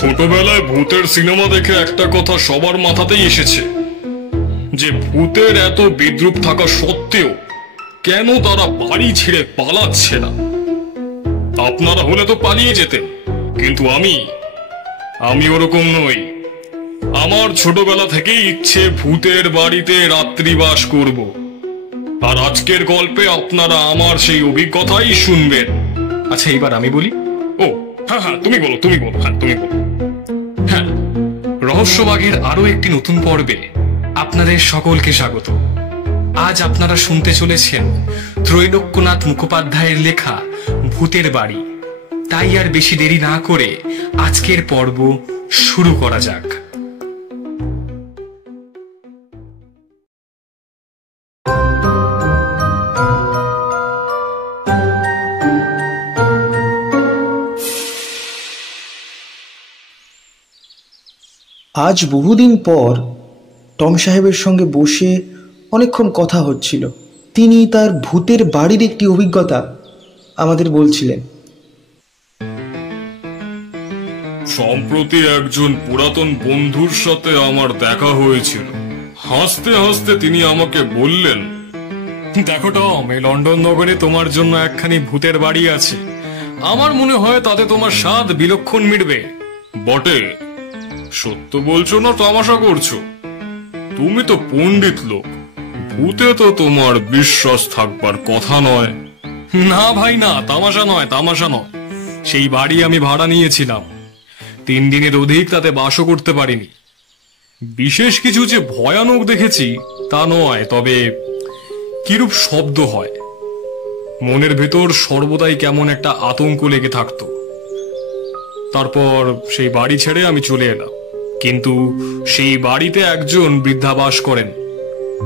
ছোটবেলায় ভূতের সিনেমা দেখে একটা কথা সবার মাথাতেই এসেছে, যে ভূতের এত বিদ্রূপ থাকা সত্ত্বেও কেন তারা বাড়ি ছেড়ে পালাচ্ছে না। আপনারা হলে তো পালিয়ে যেতেন, কিন্তু আমি ওরকম নই। আমার ছোটবেলা থেকেই ইচ্ছে ভূতের বাড়িতে রাত্রিবাস করব। আর আজকের গল্পে আপনারা আমার সেই অভিজ্ঞতাই শুনবেন। আচ্ছা, এইবার আমি বলি। ও হ্যাঁ হ্যাঁ, তুমি বলো। হ্যাঁ, রহস্যবাগের আরো একটি নতুন পর্বে আপনাদের সকলকে স্বাগত। আজ আপনারা শুনতে চলেছেন ত্রৈলোক্যনাথ মুখোপাধ্যায়ের লেখা ভূতের বাড়ি। তাই আর বেশি দেরি না করে আজকের পর্ব শুরু করা যাক। আজ বহুদিন পর টম সাহেবের সঙ্গে বসে অনেকক্ষণ কথা হচ্ছিল। তিনি তার ভূতের বাড়ির একটি অভিজ্ঞতা আমাদের বলছিলেন। সম্প্রতি একজন পুরাতন বন্ধুর সাথে আমার দেখা হয়েছিল। হাসতে হাসতে তিনি আমাকে বললেন, দেখো টম, এই লন্ডন নগরে তোমার জন্য একখানি ভূতের বাড়ি আছে। আমার মনে হয় তাতে তোমার স্বাদ বিলক্ষণ মিটবে। বটে? সত্য বলছো না তামাশা করছো? তুমি তো পণ্ডিত লোক, ভূতে তো তোমার বিশ্বাস থাকবার কথা নয়। না ভাই না, তামাশা নয়। সেই বাড়ি আমি ভাড়া নিয়েছিলাম। 3 দিনের অধিক তাতে বাসও করতে পারিনি। বিশেষ কিছু যে ভয়ানক দেখেছি তা নয়, তবে কিরূপ শব্দ হয়, মনের ভেতর সর্বদাই কেমন একটা আতঙ্ক লেগে থাকতো। তারপর সেই বাড়ি ছেড়ে আমি চলে এলাম। কিন্তু সেই বাড়িতে একজন বৃদ্ধা বাস করেন।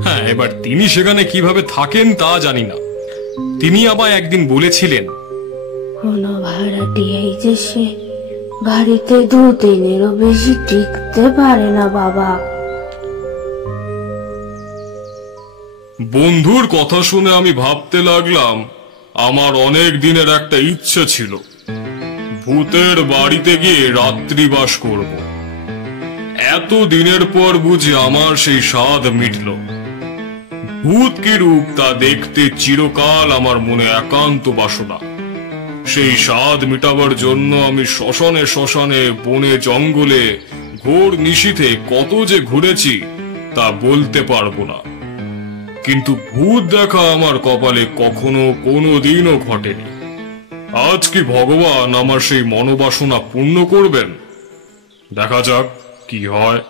হ্যাঁ, এবার তিনি সেখানে কিভাবে থাকেন তা জানি না। তিনি আমায় একদিন বলেছিলেন, কোনো ভাড়াটিয়া যে সে বাড়িতে 2 দিনেরও বেশি টিকতে পারে না বাবা। বন্ধুর কথা শুনে আমি ভাবতে লাগলাম, আমার অনেক দিনের একটা ইচ্ছে ছিল, ভূতের বাড়িতে গিয়ে রাত্রিবাস করব। এত দিনের পর বুঝি আমার সেই স্বাদ মিটল। ভূত কি রূপ তা দেখতে চিরকাল আমার মনে একান্ত বাসনা। সেই স্বাদ মিটাবার জন্য আমি শ্মশানে বনে জঙ্গলে ঘোর নিশীথে কত যে ঘুরেছি তা বলতে পারবো না। কিন্তু ভূত দেখা আমার কপালে কখনো কোনোদিনও ঘটেনি। আজ কি ভগবান আমার সেই মনোবাসনা পূর্ণ করবেন? দেখা যাক কি হয়।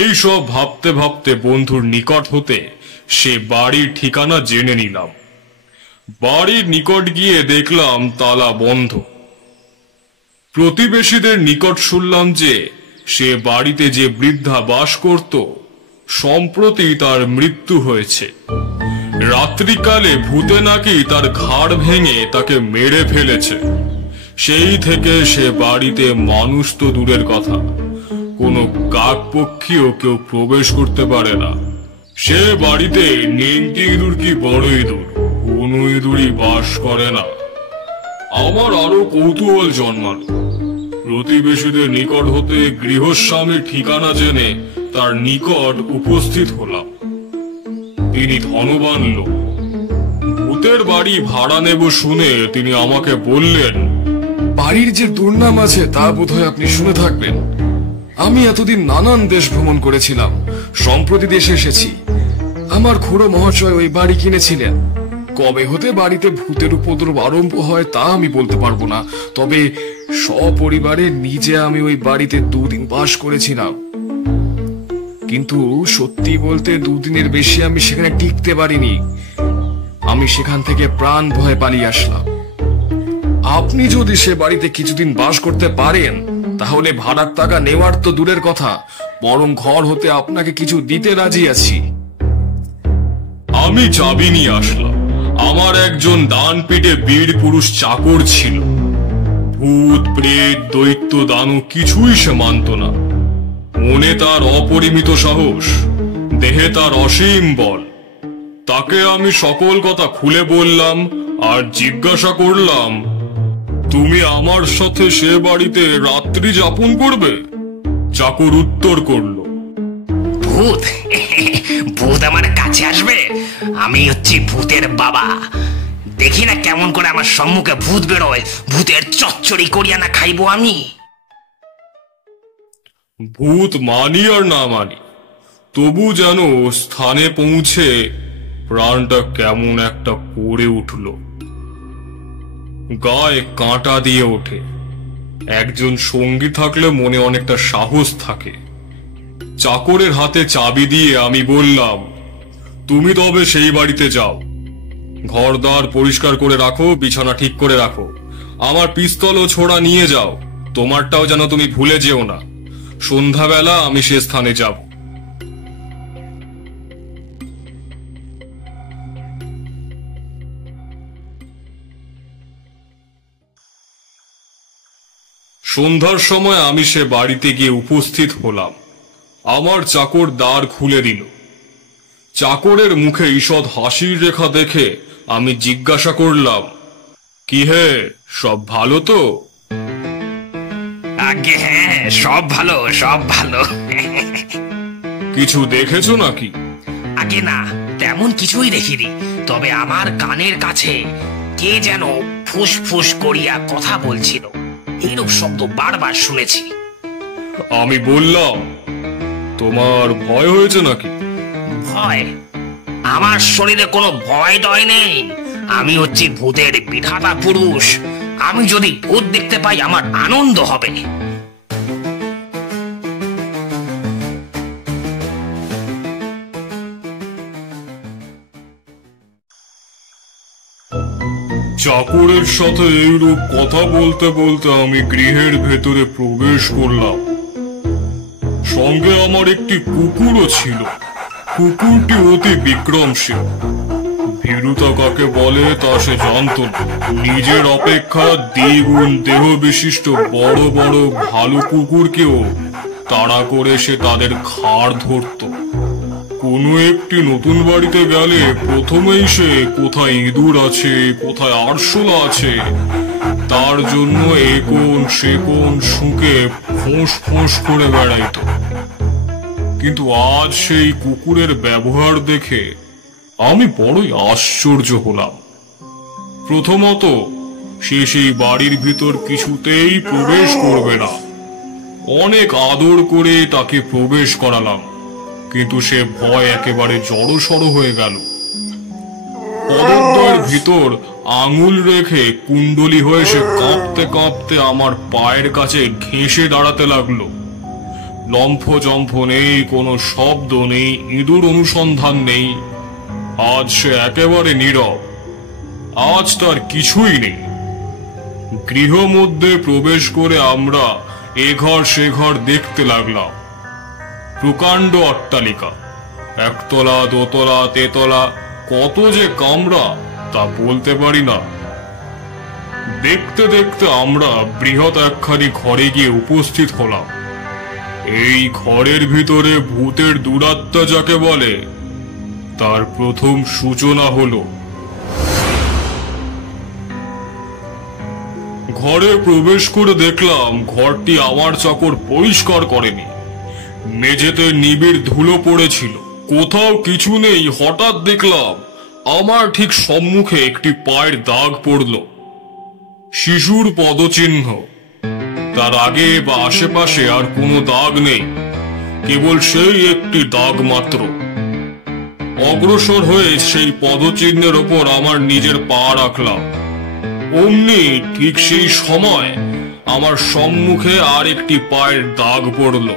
এই সব ভাবতে ভাবতে বন্ধুর নিকট হতে সে বাড়ির ঠিকানা জেনে নিলাম। বাড়ির নিকট গিয়ে দেখলাম তালা বন্ধ। প্রতিবেশীদের নিকট শুনলাম যে সে বাড়িতে যে বৃদ্ধা বাস করত, সম্প্রতি তার মৃত্যু হয়েছে। রাত্রিকালে ভূতে নাকি তার ঘাড় ভেঙে তাকে মেরে ফেলেছে। সেই থেকে সে বাড়িতে মানুষ তো দূরের কথা, কোনো কাক পক্ষীও কেউ প্রবেশ করতে পারে না। সে বাড়িতে নেংটি ইঁদুর কি বড় ইঁদুর, কোন ইঁদুরই বাস করে না। আমার আরো কৌতূহল জন্মালো। প্রতিবেশীদের নিকট হতে গৃহস্বামীর ঠিকানা জেনে তার নিকট উপস্থিত হলাম। তিনি ধনবান লোক। ভূতের বাড়ি ভাড়া নেব শুনে তিনি আমাকে বললেন, বাড়ির যে দুর্নাম আছে তা বোধহয় আপনি শুনে থাকবেন। আমি এতদিন নানান দেশ ভ্রমণ করেছিলাম, সম্প্রতি দেশে এসেছি। আমার খুড়ো মহাশয় ওই বাড়ি কিনেছিলেন। কবে হতে বাড়িতে ভূতের উপদ্রব আরম্ভ হয় তা আমি বলতে পারবো না, তবে সপরিবারে নিজে আমি ওই বাড়িতে 2 দিন বাস করেছিলাম। কিন্তু সত্যি বলতে 2 দিনের বেশি আমি সেখানে টিকতে পারিনি। আমি সেখান থেকে প্রাণ ভয়ে পালিয়ে আসলাম। আপনি যদি সে বাড়িতে কিছুদিন বাস করতে পারেন, তাহলে ভাড়ার টাকা নেওয়ার তো দূরের কথা, বরং ঘর হতে আপনাকে কিছু দিতে রাজি আছি। আমি চাবি নিয়ে আসলাম। আমার একজন দান পিটে বীর পুরুষ চাকর ছিল। ভূত প্রেত দৈত্য দানব কিছুই সে মানত না। মনে তার অপরিমিত সাহস, দেহে তার অসীম বল। তাকে আমি সকল কথা খুলে বললাম আর জিজ্ঞাসা করলাম, তুমি আমার সাথে সে বাড়িতে রাত্রি যাপন করবে? চাকর উত্তর করলো, ভূত ভূত আমার কাছে আসবে? আমি হচ্ছি ভূতের বাবা। দেখি না কেমন করে আমার সম্মুখে ভূত বেরোয়, ভূতের চচ্চড়ি করিয়া না খাইবো আমি। ভূত মানি আর না মানি, তবু যেন স্থানে পৌঁছে প্রাণটা কেমন একটা করে উঠল, গায়ে কাঁটা দিয়ে ওঠে। একজন সঙ্গী থাকলে মনে অনেকটা সাহস থাকে। চাকরের হাতে চাবি দিয়ে আমি বললাম, তুমি তবে সেই বাড়িতে যাও, ঘরদ্বার পরিষ্কার করে রাখো, বিছানা ঠিক করে রাখো, আমার পিস্তল ও ছোড়া নিয়ে যাও, তোমারটাও যেন তুমি ভুলে যেও না। সন্ধ্যাবেলা আমি সে স্থানে যাব। সন্ধ্যার সময় আমি সে বাড়িতে গিয়ে উপস্থিত হলাম। আমার চাকর দ্বার খুলে দিল। চাকরের মুখে ঈষৎ হাসির রেখা দেখে আমি জিজ্ঞাসা করলাম, কি হে, সব ভালো তো? আগে হ্যাঁ, সব ভালো, সব ভালো। কিছু দেখেছো নাকি? আগে না, তেমন কিছুই দেখিনি, তবে আমার কানের কাছে কে যেন ফুস ফুস করিয়া কথা বলছিল, এইরূপ শব্দ বারবার শুনেছি। আমি বললাম, তোমার ভয় হয়েছে নাকি? ভয়? আমার শরীরে কোনো ভয় টয় নেই। আমি হচ্ছি ভূতের বিধাতা পুরুষ। আমি যদি ভূত দেখতে পাই আমার আনন্দ হবে। চাকরের সাথে এইরূপ কথা বলতে বলতে আমি গৃহের ভেতরে প্রবেশ করলাম। সঙ্গে আমার একটি কুকুরও ছিল। কুকুরটি অতি বিক্রমশীল। ভীরুতা কাকে বলে তা সে জানত না। নিজের অপেক্ষা দ্বিগুণ দেহ বিশিষ্ট বড় বড় ভালো কুকুরকেও তাড়া করে সে তাদের ঘাড় ধরত। কোনো একটি নতুন বাড়িতে গেলে প্রথমেই সে কোথায় ইঁদুর আছে, কোথায় আরশোলা আছে, তার জন্য এ কোণ সে কোণ শুঁকে ফোঁস ফোঁস করে বেড়াইত। কিন্তু আজ সেই কুকুরের ব্যবহার দেখে আমি বড়ই আশ্চর্য হলাম। প্রথমত, সে সেই বাড়ির ভিতর কিছুতেই প্রবেশ করবে না। অনেক আদর করে তাকে প্রবেশ করালাম, কিন্তু সে ভয় একেবারে জড়সড় হয়ে গেল। পদদ্বয়ের ভিতর আঙুল রেখে কুণ্ডলি হয়ে সে কাঁপতে কাঁপতে আমার পায়ের কাছে ঘেঁষে দাঁড়াতে লাগলো। লম্ফজম্ফ নেই, কোনো শব্দ নেই, ইঁদুর অনুসন্ধান নেই। আজ সে একেবারে নীরব। আজ তার কিছুই নেই। গৃহ মধ্যে প্রবেশ করে আমরা এ ঘর সে ঘর দেখতে লাগলাম। প্রকাণ্ড অট্টালিকা, একতলা, দোতলা, তেতলা, কত যে কামরা তা বলতে পারি না। দেখতে দেখতে আমরা বৃহৎ একখানি ঘরে গিয়ে উপস্থিত হলাম। এই ঘরের ভিতরে ভূতের দুরাত্মা যাকে বলে তার প্রথম সূচনা হলো। ঘরে প্রবেশ করে দেখলাম ঘরটি আমার চাকর পরিষ্কার করেনি। মেঝেতে নিবিড় ধুলো পড়েছিল, কোথাও কিছু নেই। হঠাৎ দেখলাম আমার ঠিক সম্মুখে একটি পায়ের দাগ পড়ল, শিশুর পদচিহ্ন। তার আগে বা আশেপাশে আর কোনো দাগ নেই, কেবল সেই একটি দাগ মাত্র। অগ্রসর হয়ে সেই পদচিহ্নের ওপর আমার নিজের পা রাখলাম। অমনি ঠিক সেই সময় আমার সম্মুখে আর একটি পায়ের দাগ পড়ল।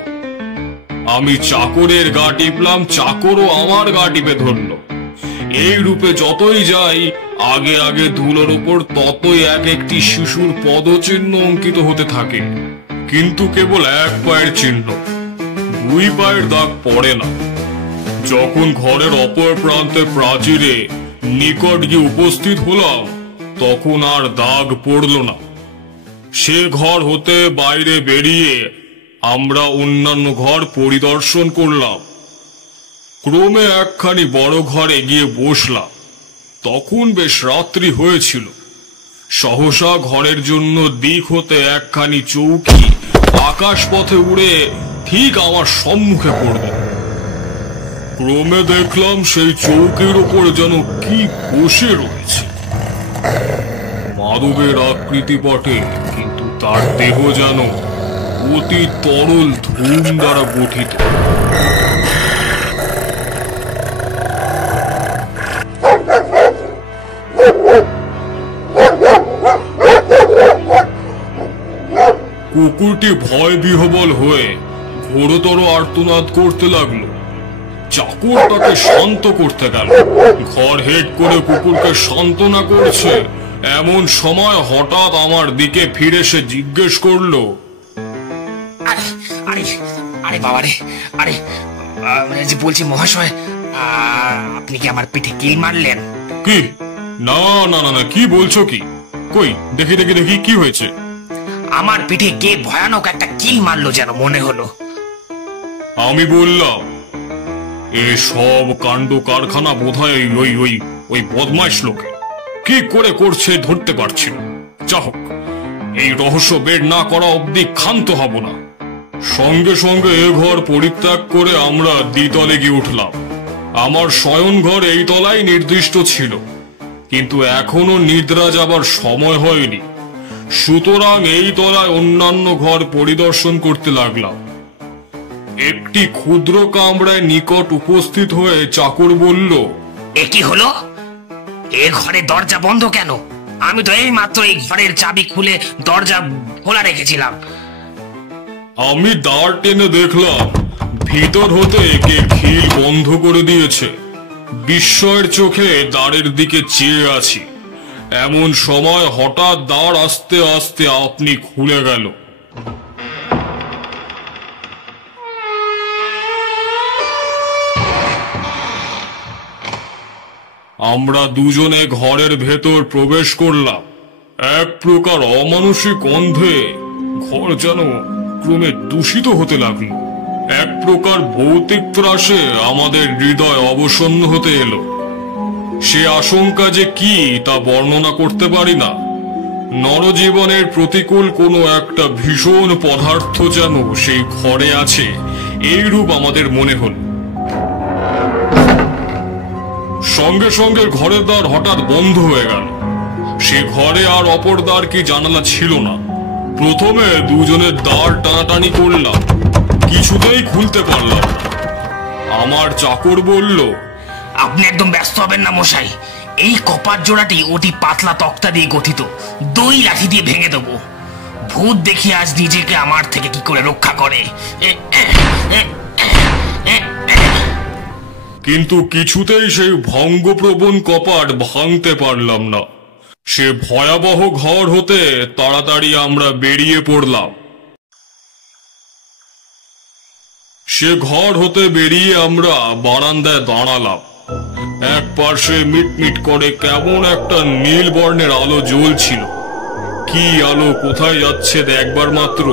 আমি চাকরের গা টিপলাম, চাকরও আমার গা টিপে ধরল। এই রূপে যতই যাই, আগে আগে ধুলোর উপর ততই এক একটি শিশুর পদচিহ্ন অঙ্কিত হতে থাকে, কিন্তু কেবল এক পায়ের চিহ্ন, দুই পায়ের দাগ পড়ে না। যখন ঘরের অপর প্রান্তে প্রাচীরে নিকট গিয়ে উপস্থিত হলাম, তখন আর দাগ পড়ল না। সে ঘর হতে বাইরে বেরিয়ে আমরা অন্যান্য ঘর পরিদর্শন করলাম। ক্রমে একখানি বড় ঘরে গিয়ে বসলাম। তখন বেশ রাত্রি হয়েছিল। সহসা ঘরের জন্য দিক হতে একখানি চৌকি আকাশ পথে উড়ে ঠিক আমার সম্মুখে পড়ল। ক্রমে দেখলাম সেই চৌকির ওপর যেন কি বসে রয়েছে। মানবের আকৃতি বটে, কিন্তু তার দেহ যেন অতি তরল ধূম দ্বারা গঠিত। কুকুরটি ভয় বিহবল হয়ে ঘোরতর আর্তনাদ করতে লাগলো। চাকর তাকে শান্ত করতে গেল। ঘর হেড করে কুকুরকে সান্ত্বনা করছে, এমন সময় হঠাৎ আমার দিকে ফিরে সে জিজ্ঞেস করলো, আরে আরে আরে বাবা রে, আরে যে বলছি মহাশয়, আপনি কি আমার পিঠে কিল মারলেন? কি? না না না না, কি বলছো কি? কই দেখি দেখি দেখি, কি হয়েছে? আমার পিঠে কে ভয়ানক একটা কিল মারলো যেন মনে হলো। আমি বললাম, এ সব কাণ্ড কারখানা বোধহয় ওই ওই ওই বদমাইশ লোকে কি করে করছে ধরতে পারছি না। যা হোক, এই রহস্য বের না করা অবধি ক্ষান্ত হব না। সঙ্গে সঙ্গে এ ঘর পরিত্যাগ করে আমরা দ্বিতলে গিয়ে উঠলাম। আমার শয়ন ঘর এই তলায় নির্দিষ্ট ছিল, কিন্তু এখনো নিদ্রা যাবার সময় হয়নি। সুতরাং এই তলায় অন্যান্য ঘর পরিদর্শন করতে লাগলাম। একটি ক্ষুদ্র কামরায় নিকট উপস্থিত হয়ে চাকর বলল, এ কি হলো? এ ঘরে দরজা বন্ধ কেন? আমি তো এই মাত্র এই ঘরের চাবি খুলে দরজা খোলা রেখেছিলাম। আমি দাঁড় টেনে দেখলাম ভিতর হতে কে খিল বন্ধ করে দিয়েছে। বিস্ময়ের চোখে দ্বারের দিকে চেয়ে আছি। এমন সময় হঠাৎ দ্বার আস্তে আস্তে আপনি খুলে গেল। আমরা দুজনে ঘরের ভেতর প্রবেশ করলাম। এক প্রকার অমানুষিক গন্ধে ঘর যেন ক্রমে দূষিত হতে লাগলো। এক প্রকার ভৌতিক ত্রাসে আমাদের হৃদয় অবসন্ন হতে এলো। সে আশঙ্কা যে কি তা বর্ণনা করতে পারি না। নরজীবনের প্রতিকূল কোনো একটা ভীষণ পদার্থ যেন সেই ঘরে আছে, এইরূপ আমাদের মনে হল। সঙ্গে সঙ্গে ঘরের দ্বার হঠাৎ বন্ধ হয়ে গেল। সে ঘরে আর অপর দ্বার কি জানালা ছিল না। প্রথমে দুজনের দ্বার টানাটানি করলাম, কিছুতেই খুলতে পারলাম না। আমার চাকর বলল, আপনি একদম ব্যস্ত হবেন না মশাই, এই কপার জোড়াটি অতি পাতলা তক্তা দিয়ে গঠিত, 2 লাঠি দিয়ে ভেঙে দেবো। ভূত দেখি আজ নিজেকে আমার থেকে কি করে রক্ষা করে। কিন্তু কিছুতেই সেই ভঙ্গপ্রবণ কপাট ভাঙতে পারলাম না। সে ভয়াবহ ঘর হতে তাড়াতাড়ি আমরা বেরিয়ে পড়লাম। সে ঘর হতে বেরিয়ে আমরা বারান্দায় দাঁড়ালাম। এক পাশে মিটমিট করে কেমন একটা নীল বর্ণের আলো জ্বলছিল। কি আলো, কোথায় যাচ্ছে দেখবার মাত্র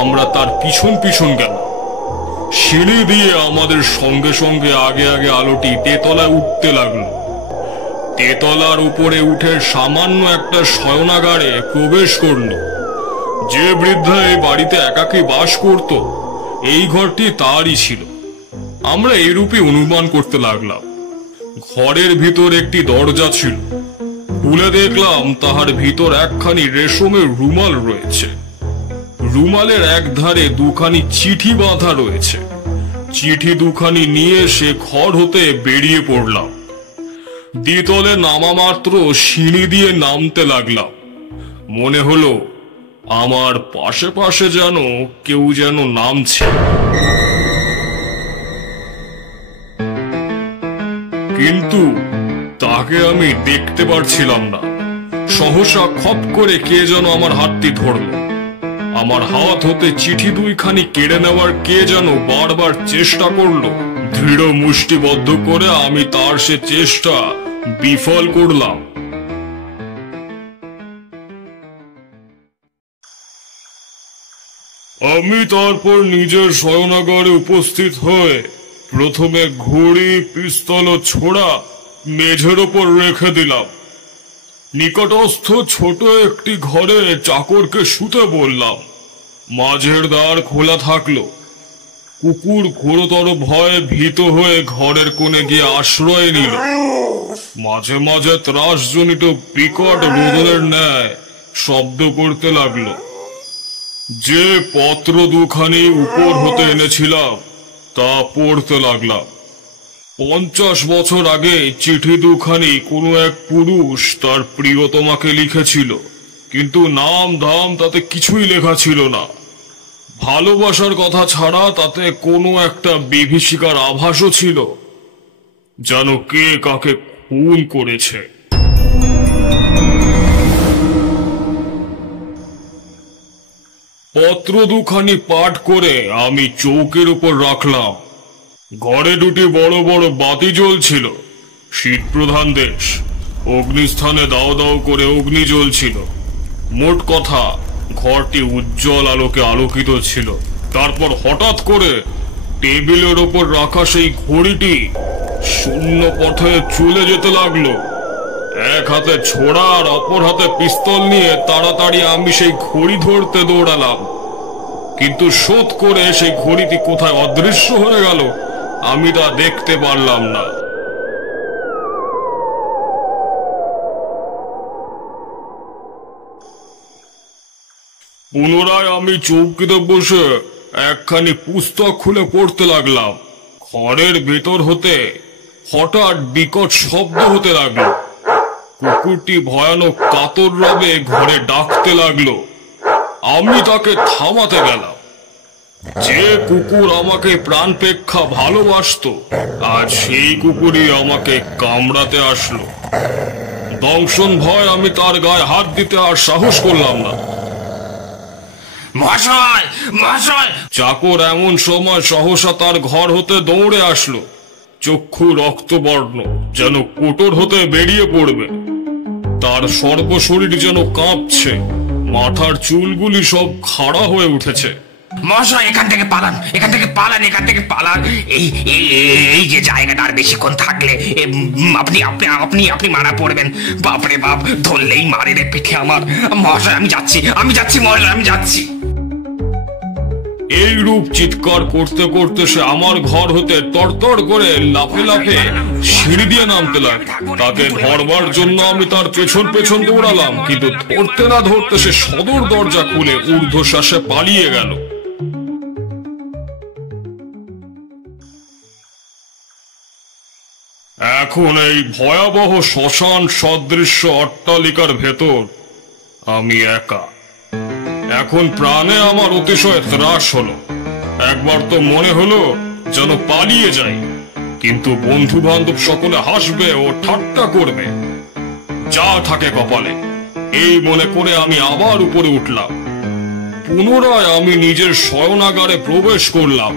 আমরা তার পিছন পিছন গেলাম। সিঁড়ি দিয়ে আমাদের সঙ্গে সঙ্গে আগে আগে আলোটি তেতলায় উঠতে লাগলো। তেতলার উপরে উঠে সামান্য একটা শয়নাগারে প্রবেশ করলো। যে বৃদ্ধা এই বাড়িতে একাকী বাস করত, এই ঘরটি তারই ছিল। আমরা এইরূপে অনুমান করতে লাগলাম। ঘরের ভিতর একটি দরজা ছিল। খুলে দেখলাম তাহার ভিতর একখানি রেশমের রুমাল রয়েছে। রুমালের এক ধারে 2খানি চিঠি বাঁধা রয়েছে। চিঠি 2খানি নিয়ে সে ঘর হতে বেরিয়ে পড়লাম। দ্বিতলে নামা মাত্র সিঁড়ি দিয়ে নামতে লাগলাম। মনে হলো আমার পাশে পাশে যেন কেউ যেন নামছে। কিন্তু তাকে আমি দেখতে পারছিলাম না। সহসা খপ করে কে যেন আমার হাতটি ধরল। আমার হাত হতে চিঠি 2খানি কেড়ে নেওয়ার কে যেন বারবার চেষ্টা করলো। দৃঢ় মুষ্টিবদ্ধ করে আমি তার সে চেষ্টা বিফল করলাম। আমি তারপর নিজের শয়নাগারে উপস্থিত হয়ে প্রথমে ঘড়ি, পিস্তল ও ছোড়া মেঝের ওপর রেখে দিলাম। নিকটস্থ ছোট একটি ঘরে চাকরকে শুতে বললাম। মাঝের দ্বার খোলা থাকলো। কুকুর ঘোরতর ভয়ে ভীত হয়ে ঘরের কোণে গিয়ে আশ্রয় নিল। মাঝে মাঝে ত্রাসজনিত বিকট রোদনের ন্যায় শব্দ করতে লাগলো। যে পত্র দুখানি উপর হতে এনেছিলাম তা পড়তে লাগলাম। 50 বছর আগে চিঠি দুখানি কোনো এক পুরুষ তার প্রিয়তমাকে লিখেছিল, কিন্তু নাম ধাম তাতে কিছুই লেখা ছিল না। ভালোবাসার কথা ছাড়া তাতে কোনো একটা বিভীষিকার আভাসও ছিল, যেন কে কাকে খুন করেছে। পত্র দুখানি পাঠ করে আমি চৌকির উপর রাখলাম। ঘরে দুটি বড় বড় বাতি জ্বলছিল। শীত প্রধান দেশ, অগ্নিস্থানে দাও দাও করে অগ্নি জ্বলছিল। মোট কথা ঘরটি উজ্জ্বল আলোকে আলোকিত ছিল। তারপর হঠাৎ করে টেবিলের ওপর রাখা সেই ঘড়িটি শূন্য পথে চলে যেতে লাগলো। এক হাতে ছোড়া আর অপর হাতে পিস্তল নিয়ে তাড়াতাড়ি আমি সেই ঘড়ি ধরতে দৌড়ালাম, কিন্তু শোধ করে সেই ঘড়িটি কোথায় অদৃশ্য হয়ে গেল আমি তা দেখতে পারলাম না। পুনরায় আমি চৌকিতে বসে একখানি পুস্তক খুলে পড়তে লাগলাম। ঘরের ভেতর হতে হঠাৎ বিকট শব্দ হতে লাগলো। কুকুরটি ভয়ানক কাতর রবে ঘরে ডাকতে লাগলো। আমি তাকে থামাতে গেলাম। যে কুকুর আমাকে প্রাণপেক্ষা ভালোবাসতো, আজ সেই কুকুরই আমাকে কামড়াতে আসলো। দংশন ভয় আমি তার গায়ে হাত দিতে আর সাহস করলাম না। মহাশয়, মহাশয়! চাকর এমন সময় সহসা তার ঘর হতে দৌড়ে আসলো। চক্ষু রক্তবর্ণ, যেন কোটর হতে বেরিয়ে পড়বে। তার সর্বশরীর যেন কাঁপছে, মাথার চুলগুলি সব খাড়া হয়ে উঠেছে। মহাশয়, এখান থেকে পালান, এখান থেকে পালান, এখান থেকে পালান। এই যে জায়গাটা আর বেশিক্ষণ থাকলে আপনি আপনি আপনি আপনি মারা পড়বেন। বাপরে বাপ, ধরলেই মারে রে পিঠে আমার। মহাশয়, আমি যাচ্ছি, আমি যাচ্ছি মহাশয়, আমি যাচ্ছি। এই রূপ চিৎকার করতে করতে সে আমার ঘর হতে তরতর করে লাফে লাফে সিঁড়ি দিয়ে নামতে লাগলো। তাকে ধরবার জন্য আমি তার পেছন পেছন দৌড়ালাম, কিন্তু ধরতে না ধরতে সে সদর দরজা খুলে ঊর্ধ্বশ্বাসে পালিয়ে গেল। এখন এই ভয়াবহ শ্মশান সদৃশ্য অট্টালিকার ভেতর আমি একা। এখন প্রাণে আমার অতিশয় ত্রাস হলো। একবার তো মনে হলো যেন পালিয়ে যাই, কিন্তু বন্ধু বান্ধব সকলে হাসবে ও ঠাট্টা করবে। যা থাকে কপালে, এই মনে করে আমি আবার উপরে উঠলাম। পুনরায় আমি নিজের শয়নাগারে প্রবেশ করলাম।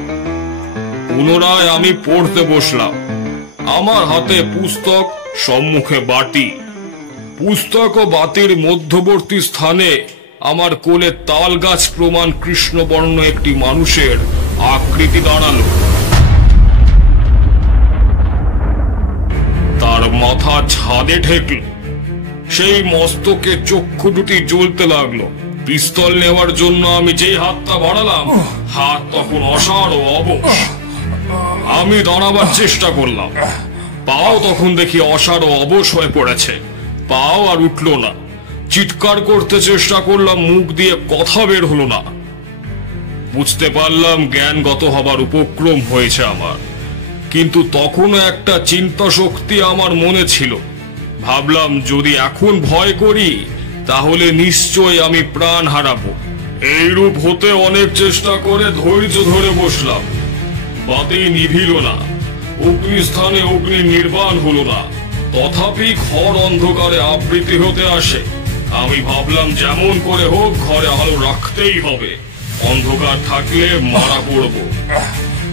পুনরায় আমি পড়তে বসলাম। আমার হাতে পুস্তক, সম্মুখে বাটি। পুস্তক ও বাতির মধ্যবর্তী স্থানে আমার কোলে তাল গাছ প্রমাণ কৃষ্ণবর্ণ একটি মানুষের আকৃতি দাঁড়ালো। তার মাথা ছাদে ঠেকল। সেই মস্তকে চক্ষু দুটি জ্বলতে লাগলো। পিস্তল নেওয়ার জন্য আমি যেই হাতটা বাড়ালাম, হাত তখন অসাড় ও অবশ। আমি দাঁড়াবার চেষ্টা করলাম। পাও তখন দেখি অসাড় ও অবশ হয়ে পড়েছে। পাও আর উঠল না। চিৎকার করতে চেষ্টা করলাম, মুখ দিয়ে কথা বের হলো না। বুঝতে পারলাম জ্ঞানগত হবার উপক্রম হয়েছে আমার, কিন্তু তখনও একটা চিন্তা শক্তি আমার মনে ছিল। ভাবলাম যদি এখন ভয় করি তাহলে নিশ্চয় আমি প্রাণ হারাবো। এইরূপ হতে অনেক চেষ্টা করে ধৈর্য ধরে বসলাম। বাতি নিভিল না, অগ্নিস্থানে অগ্নি নির্বাণ হলো না, তথাপি ঘর অন্ধকারে আবৃত্তি হতে আসে। আমি ভাবলাম যেমন করে হোক ঘরে আলো রাখতেই হবে, অন্ধকার থাকলে মারা পড়ব।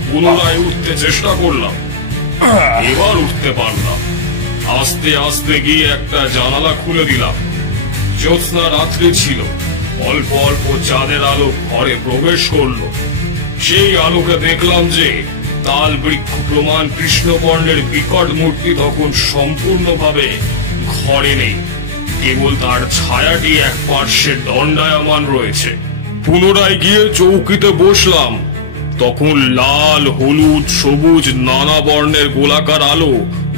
পুনরায় উঠতে চেষ্টা করলাম, এবার উঠতে পারলাম। আস্তে আস্তে গিয়ে একটা জানালা খুলে দিলাম। জ্যোৎস্না রাত্রি ছিল, অল্প অল্প চাঁদের আলো ঘরে প্রবেশ করলো। সেই আলোকে দেখলাম যে তাল বৃক্ষ প্রমাণ কৃষ্ণবর্ণের বিকট মূর্তি তখন সম্পূর্ণভাবে ঘরে নেই। কেবল তার ছায়াটি এক পার্শ্বে দণ্ডায়মান রয়েছে। পুনরায় গিয়ে চৌকিতে বসলাম। তখন লাল, হলুদ, সবুজ নানা বর্ণের গোলাকার আলো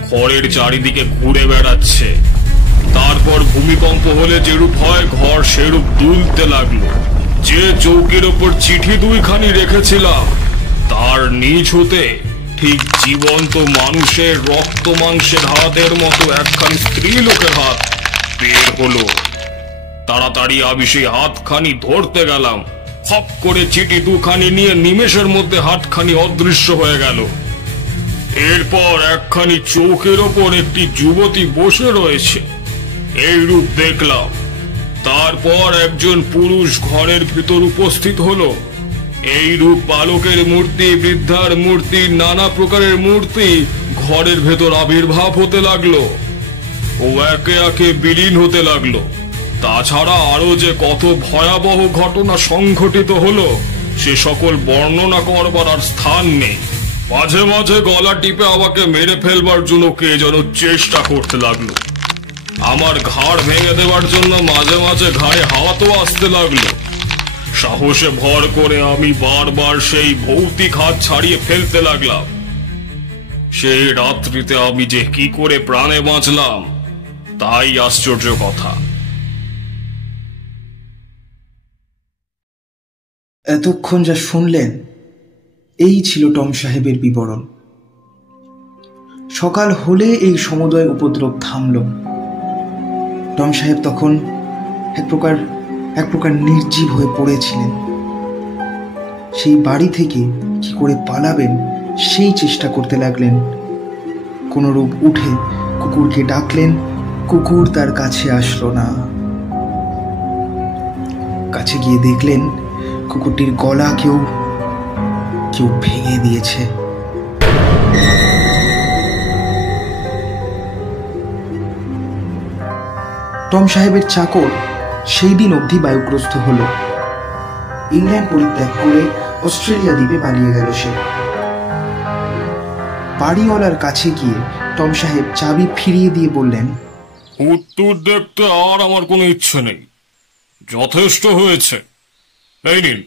ঘরের চারিদিকে ঘুরে বেড়াচ্ছে। তারপর ভূমিকম্প হলে যেরূপ হয় ঘর সেরূপ দুলতে লাগলো। যে চৌকির ওপর চিঠি দুইখানি রেখেছিলাম তার নিচ হতে ঠিক জীবন্ত মানুষের রক্ত মাংসের হাতের মতো একখানি স্ত্রী লোকের হাত বের হলো। তাড়াতাড়ি আমি সেই হাতখানি ধরতে গেলাম। খপ করে চিঠি দুখানি নিয়ে নিমেষের মধ্যে হাতখানি অদৃশ্য হয়ে গেল। এরপর একখানি চৌকের ওপর একটি যুবতী বসে রয়েছে, এই রূপ দেখলাম। তারপর একজন পুরুষ ঘরের ভিতর উপস্থিত হলো। এই রূপ বালকের মূর্তি, বৃদ্ধার মূর্তি, নানা প্রকারের মূর্তি ঘরের ভেতর আবির্ভাব হতে লাগলো ও একে একে বিলীন হতে লাগলো। তাছাড়া আরো যে কত ভয়াবহ ঘটনা সংঘটিত হলো সে সকল বর্ণনা করবার আর স্থান নেই। মাঝে মাঝে গলা টিপে আমাকে মেরে ফেলবার জন্য কে যেন চেষ্টা করতে লাগলো। আমার ঘাড় ভেঙে দেওয়ার জন্য মাঝে মাঝে ঘাড়ে হাতও আসতে লাগলো। সাহসে ভর করে আমি বারবার সেই ভৌতিক হাত ছাড়িয়ে ফেলতে লাগলাম। সেই রাত্রিতে আমি যে কি করে প্রাণে বাঁচলাম তাই আশ্চর্য কথা। এতক্ষণ যা শুনলেন এই ছিল টম সাহেবের বিবরণ। সকাল হলে এই সমুদয় উপদ্রব থামল। টম সাহেব তখন এক প্রকার নির্জীব হয়ে পড়েছিলেন। সেই বাড়ি থেকে কি করে পালাবেন সেই চেষ্টা করতে লাগলেন। কোনরূপ উঠে কুকুরকে ডাকলেন, কুকুর তার কাছে আসলো না। কাছে গিয়ে দেখলেন কুকুরটির গলা কেউ ভেঙে দিয়েছে। টম সাহেবের চাকর সেই দিন অবধি বায়ুগ্রস্ত হলো। ইংল্যান্ড পরিত্যাগ করে অস্ট্রেলিয়া দ্বীপে পালিয়ে গেল সে। বাড়িওয়ালার কাছে গিয়ে টম সাহেব চাবি ফিরিয়ে দিয়ে বললেন, উত্তর দেখতে আর আমার কোনো ইচ্ছে নেই, যথেষ্ট হয়েছে। এই নিন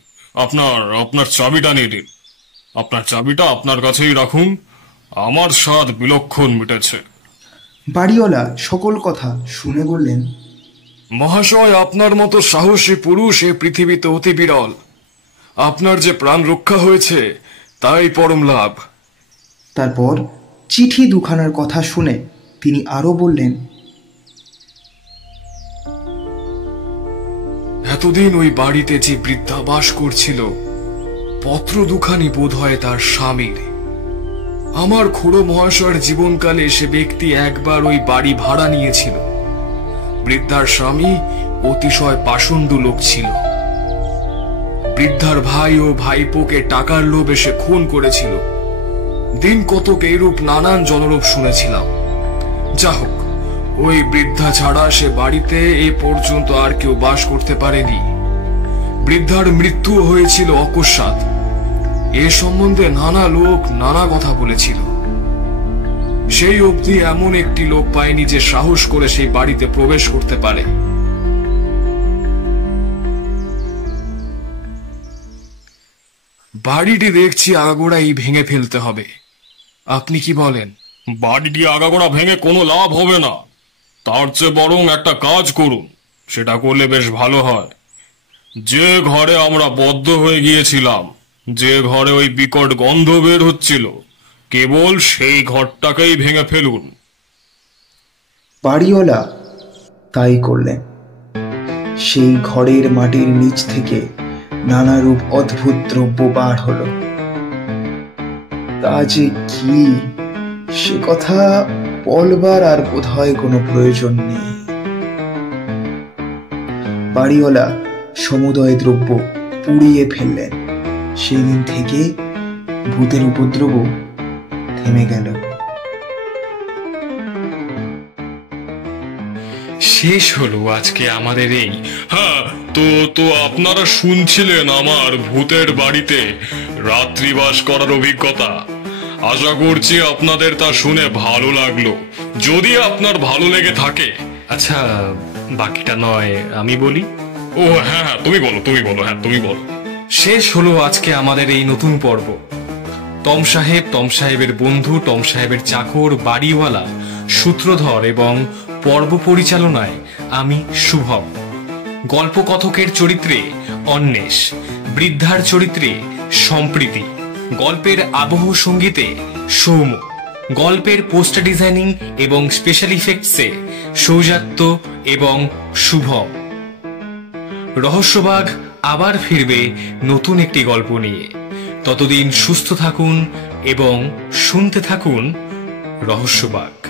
আপনার চাবিটা নিয়ে দিন। আপনার চাবিটা আপনার কাছেই রাখুন, আমার স্বাদ বিলক্ষণ মিটেছে। বাড়িওয়ালা সকল কথা শুনে বললেন, মহাশয়, আপনার মতো সাহসী পুরুষ এ পৃথিবীতে অতি বিরল। আপনার যে প্রাণ রক্ষা হয়েছে তাই পরম লাভ। তারপর চিঠি দুখানার কথা শুনে তিনি আরো বললেন, এতদিন ওই বাড়িতে যে বৃদ্ধা বাস করছিল, পত্র দুখানি বোধ হয় তার স্বামীর। আমার খুড়ো মহাশয়ের জীবনকালে সে ব্যক্তি একবার ওই বাড়ি ভাড়া নিয়েছিল। বৃদ্ধার স্বামী অতিশয় পাষণ্ড লোক ছিল। বৃদ্ধার ভাই ও ভাইপোকে টাকার লোভে সে খুন করেছিল। দিন কতক এইরূপ নানান জনরূপ শুনেছিলাম। যা হোক, ওই বৃদ্ধা ছাড়া সে বাড়িতে এ পর্যন্ত আর কেউ বাস করতে পারেনি। বৃদ্ধার মৃত্যু হয়েছিল অকস্মাৎ। এ সম্বন্ধে নানা লোক নানা কথা বলেছিল। সেই অবধি এমন একটি লোক পায়নি যে সাহস করে সেই বাড়িতে প্রবেশ করতে পারে। বাড়িটি দেখছি আগাগোড়াই ভেঙে ফেলতে হবে। আপনি কি বলেন? বাড়িটি আগাগোড়া ভেঙে কোনো লাভ হবে না। তার চেয়ে বরং একটা কাজ করুন, সেটা করলে বেশ ভালো হয়। যে ঘরে আমরা বদ্ধ হয়ে গিয়েছিলাম, যে ঘরে ওই বিকট গন্ধ বের হচ্ছিল, কেবল সেই ঘরটাকেই ভেঙে ফেলুন। বাড়িওয়ালা তাই করলেন। সেই ঘরের মাটির নিচ থেকে নানারূপ অদ্ভুত দ্রব্য বার হলো। তা যে কি সে কথা বলবার আর বোধহয় কোনো প্রয়োজন নেই। বাড়িওয়ালা সমুদয় দ্রব্য পুড়িয়ে ফেললেন। সেই দিন থেকে ভূতের উপদ্রব থেমে গেল। শেষ হলো আজকে আমাদের এই। হ্যাঁ, তো আপনারা শুনছিলেন আমার ভূতের বাড়িতে রাত্রিবাস করার অভিজ্ঞতা। আশা করছি আপনাদের তা শুনে ভালো লাগলো। যদি আপনার ভালো লেগে থাকে, আচ্ছা, বাকিটা নয় আমি বলি। ও হ্যাঁ হ্যাঁ, তুমি বলো হ্যাঁ তুমি বলো। শেষ হলো আজকে আমাদের এই নতুন পর্ব। টম সাহেব, টম সাহেবের বন্ধু, টম সাহেবের চাকর, বাড়িওয়ালা, সূত্রধর এবং পর্ব পরিচালনায় আমি শুভম। গল্পকথকের চরিত্রে অন্বেষ, বৃদ্ধার চরিত্রে সম্প্রীতি, গল্পের আবহ সঙ্গীতে সৌম্য, গল্পের পোস্টার ডিজাইনিং এবং স্পেশাল ইফেক্টসে সৌজাত্য এবং শুভম। রহস্যবাগ আবার ফিরবে নতুন একটি গল্প নিয়ে। ততদিন সুস্থ থাকুন এবং শুনতে থাকুন রহস্যবাগ।